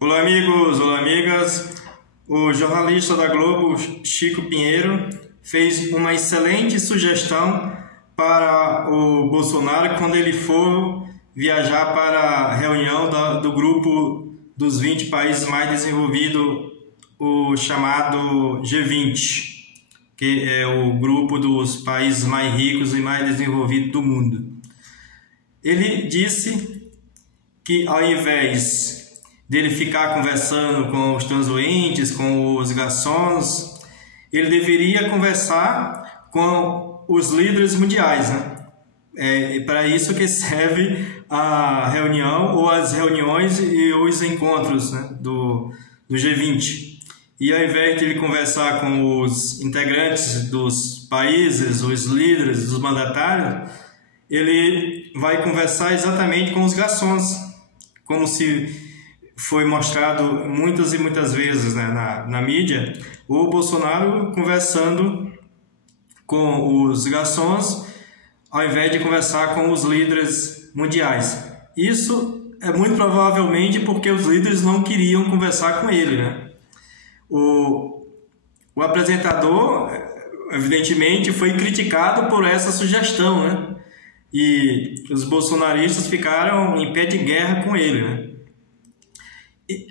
Olá amigos, olá amigas. O jornalista da Globo, Chico Pinheiro, fez uma excelente sugestão para o Bolsonaro quando ele for viajar para a reunião do grupo dos 20 países mais desenvolvidos, o chamado G20, que é o grupo dos países mais ricos e mais desenvolvidos do mundo. Ele disse que ao invés dele ficar conversando com os transuentes, com os garçons, ele deveria conversar com os líderes mundiais, né? É para isso que serve a reunião ou as reuniões e os encontros, né, do G20. E ao invés de ele conversar com os integrantes dos países, os líderes, os mandatários, ele vai conversar exatamente com os garçons, como se foi mostrado muitas e muitas vezes, né, na mídia, o Bolsonaro conversando com os garçons ao invés de conversar com os líderes mundiais. Isso é muito provavelmente porque os líderes não queriam conversar com ele, né? O apresentador, evidentemente, foi criticado por essa sugestão, né? E os bolsonaristas ficaram em pé de guerra com ele, né?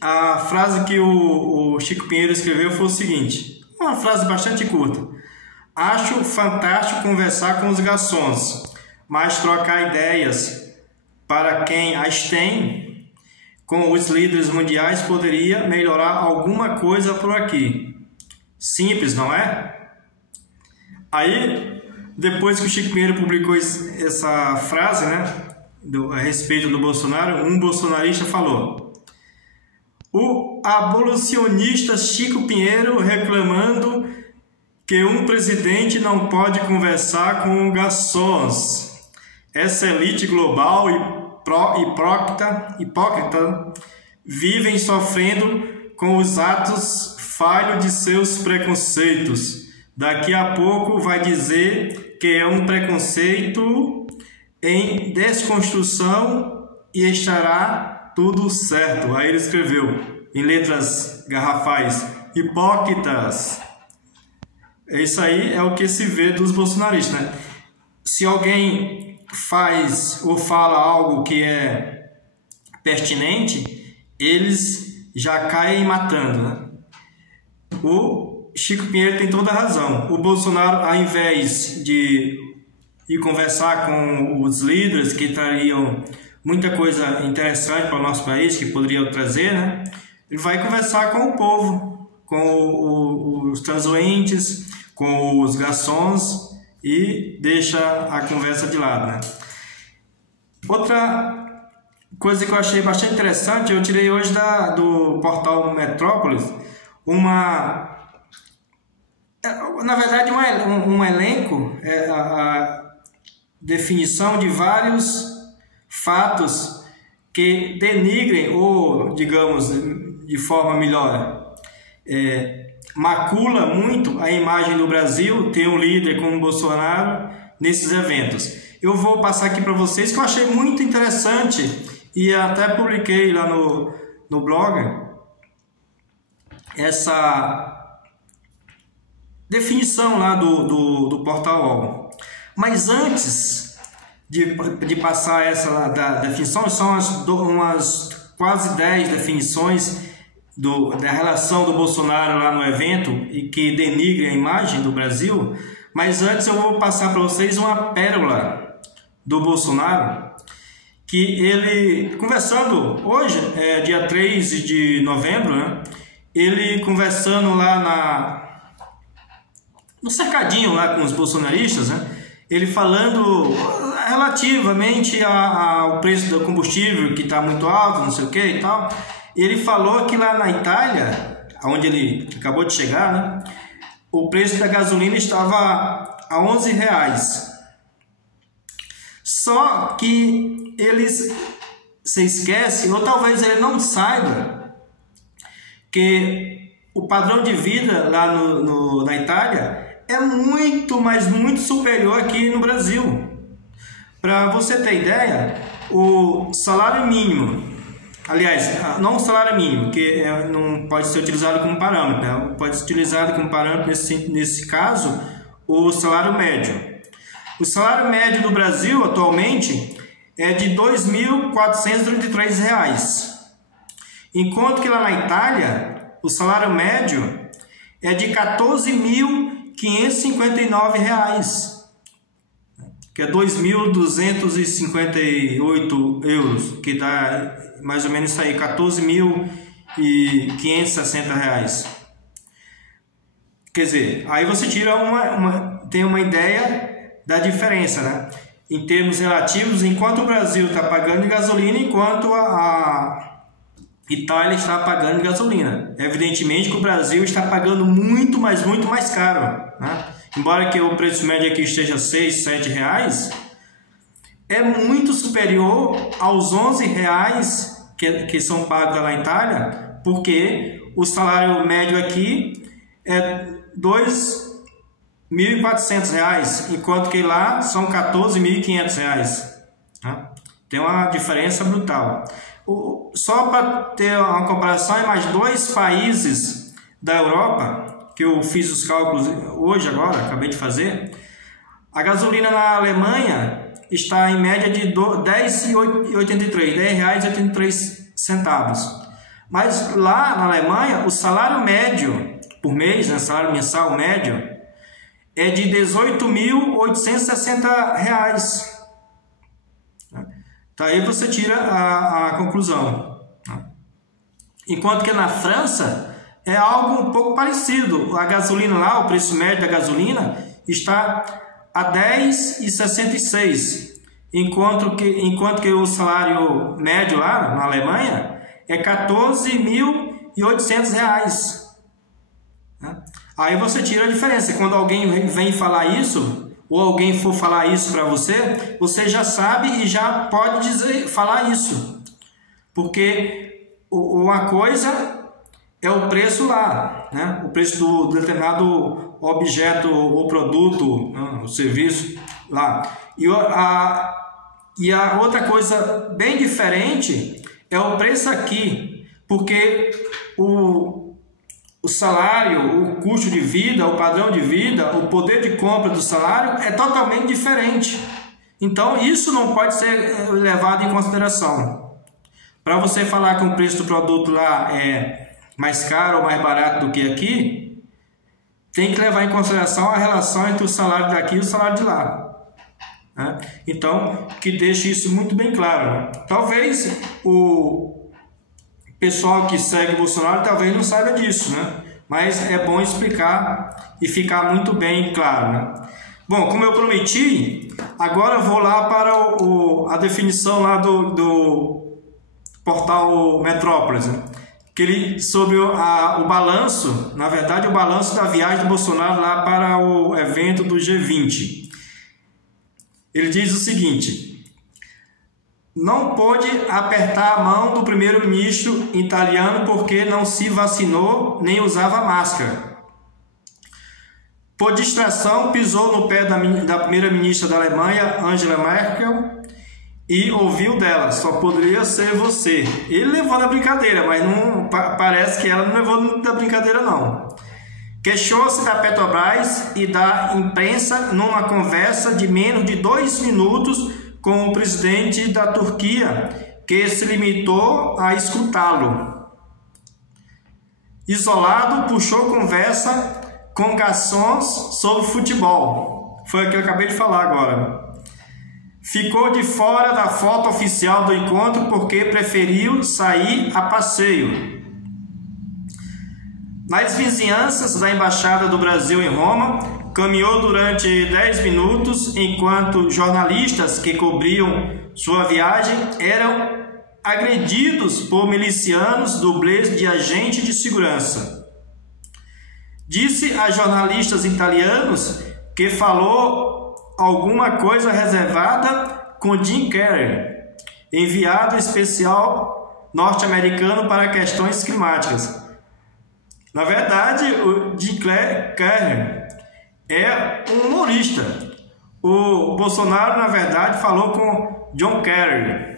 A frase que o Chico Pinheiro escreveu foi o seguinte, uma frase bastante curta: acho fantástico conversar com os garçons, mas trocar ideias para quem as tem com os líderes mundiais poderia melhorar alguma coisa por aqui. Simples, não é? Aí, depois que o Chico Pinheiro publicou essa frase, né, a respeito do Bolsonaro, um bolsonarista falou: o abolicionista Chico Pinheiro reclamando que um presidente não pode conversar com garçons. Essa elite global hipócrita vivem sofrendo com os atos falhos de seus preconceitos. Daqui a pouco vai dizer que é um preconceito em desconstrução e estará tudo certo. Aí ele escreveu em letras garrafais: hipócritas. Isso aí é o que se vê dos bolsonaristas, né? Se alguém faz ou fala algo que é pertinente, eles já caem matando, né? O Chico Pinheiro tem toda a razão. O Bolsonaro, ao invés de ir conversar com os líderes que trariam muita coisa interessante para o nosso país, que poderiam trazer, né, ele vai conversar com o povo, com os transuentes, com os garçons, e deixa a conversa de lado, né? Outra coisa que eu achei bastante interessante, eu tirei hoje do portal Metrópolis, na verdade um elenco, a definição de vários fatos que denigrem ou, digamos, de forma melhor, macula muito a imagem do Brasil ter um líder como Bolsonaro nesses eventos. Eu vou passar aqui para vocês que eu achei muito interessante e até publiquei lá no blog essa definição lá do portal UOL. Mas antes de passar essa da definição, são umas quase 10 definições da relação do Bolsonaro lá no evento e que denigre a imagem do Brasil. Mas antes eu vou passar para vocês uma pérola do Bolsonaro, que ele, conversando hoje, dia 3 de novembro, né, ele conversando lá no cercadinho lá com os bolsonaristas, né, ele falando relativamente ao preço do combustível, que está muito alto, não sei o que e tal. Ele falou que lá na Itália, onde ele acabou de chegar, né, o preço da gasolina estava a R$11. Só que eles se esquecem, ou talvez ele não saiba, que o padrão de vida lá na Itália é muito, mas muito superior aqui no Brasil. Para você ter ideia, o salário mínimo aliás, não o salário mínimo, que não pode ser utilizado como parâmetro, né? Pode ser utilizado como parâmetro nesse caso o salário médio. O salário médio do Brasil atualmente é de R$ 2.433, enquanto que lá na Itália o salário médio é de R$ 14.559, que é 2.258 euros, que dá mais ou menos isso aí, 14.560 reais. Quer dizer, aí você tira tem uma ideia da diferença, né? Em termos relativos, enquanto o Brasil está pagando em gasolina, enquanto a Itália está pagando em gasolina. Evidentemente que o Brasil está pagando muito mais caro, né? Embora que o preço médio aqui esteja R$ 6, R$ 7, é muito superior aos R$ 11 que são pagos lá na Itália, porque o salário médio aqui é R$ 2.400, enquanto que lá são R$ 14.500, né? Tem uma diferença brutal. Só para ter uma comparação, é mais 2 países da Europa, que eu fiz os cálculos hoje, agora, acabei de fazer. A gasolina na Alemanha está em média de R$ 10,83. Mas lá na Alemanha, o salário médio por mês, né, salário mensal médio, é de R$ 18.860. Então aí você tira a conclusão. Enquanto que na França é algo um pouco parecido. A gasolina lá, o preço médio da gasolina está a R$ 10,66, enquanto que o salário médio lá na Alemanha é R$ 14.800. Aí você tira a diferença. Quando alguém vem falar isso, ou alguém for falar isso para você, você já sabe e já pode falar isso. Porque uma coisa é o preço lá, né? O preço do determinado objeto ou produto, né? O serviço lá. E a outra coisa bem diferente é o preço aqui, porque o salário, o custo de vida, o padrão de vida, o poder de compra do salário é totalmente diferente. Então, isso não pode ser levado em consideração. Para você falar que o preço do produto lá é mais caro ou mais barato do que aqui, tem que levar em consideração a relação entre o salário daqui e o salário de lá, né? Então, que deixe isso muito bem claro, né? Talvez o pessoal que segue Bolsonaro talvez não saiba disso, né? Mas é bom explicar e ficar muito bem claro, né? Bom, como eu prometi, agora eu vou lá para a definição lá do portal Metrópolis, né? Sobre o balanço, na verdade, o balanço da viagem do Bolsonaro lá para o evento do G20. Ele diz o seguinte: não pôde apertar a mão do primeiro-ministro italiano porque não se vacinou nem usava máscara. Por distração, pisou no pé da primeira-ministra da Alemanha, Angela Merkel, e ouviu dela: só poderia ser você. Ele levou na brincadeira, mas não parece que ela não levou na brincadeira, não. Queixou-se da Petrobras e da imprensa numa conversa de menos de 2 minutos com o presidente da Turquia, que se limitou a escutá-lo. Isolado, puxou conversa com garçons sobre futebol. Foi o que eu acabei de falar agora. Ficou de fora da foto oficial do encontro porque preferiu sair a passeio. Nas vizinhanças da Embaixada do Brasil em Roma, caminhou durante 10 minutos enquanto jornalistas que cobriam sua viagem eram agredidos por milicianos dublês de agente de segurança. Disse a jornalistas italianos que falou alguma coisa reservada com Jim Carrey, enviado especial norte-americano para questões climáticas. Na verdade, o Jim Carrey é um humorista. O Bolsonaro, na verdade, falou com John Kerry.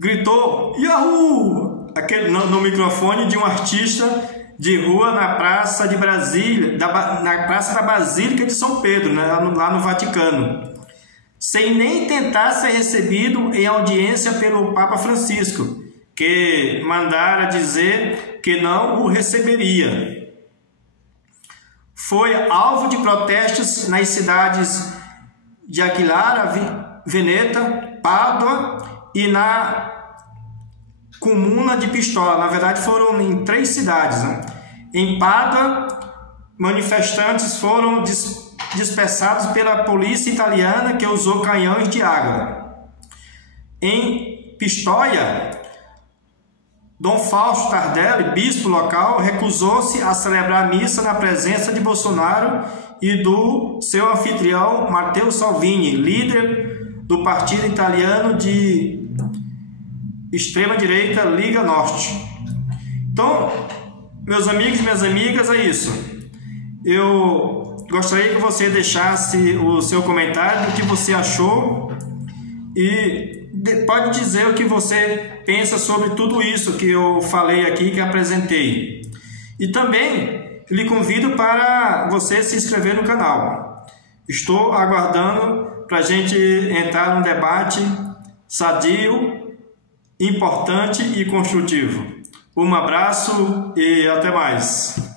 gritou Yahoo! No microfone de um artista de rua na Praça de Brasília, na Praça da Basílica de São Pedro, né, lá no Vaticano, sem nem tentar ser recebido em audiência pelo Papa Francisco, que mandara dizer que não o receberia. Foi alvo de protestos nas cidades de Aguilar, Veneta, Pádua e na comuna de Pistoia. Na verdade, foram em 3 cidades, né? Em Pádua, manifestantes foram dispersados pela polícia italiana, que usou canhões de água. Em Pistoia, Dom Fausto Tardelli, bispo local, recusou-se a celebrar a missa na presença de Bolsonaro e do seu anfitrião Matteo Salvini, líder do partido italiano de extrema-direita Liga Norte. Então, meus amigos e minhas amigas, é isso. Eu gostaria que você deixasse o seu comentário do que você achou e pode dizer o que você pensa sobre tudo isso que eu falei aqui, que apresentei. E também lhe convido para você se inscrever no canal. Estou aguardando para a gente entrar num debate sadio, importante e construtivo. Um abraço e até mais.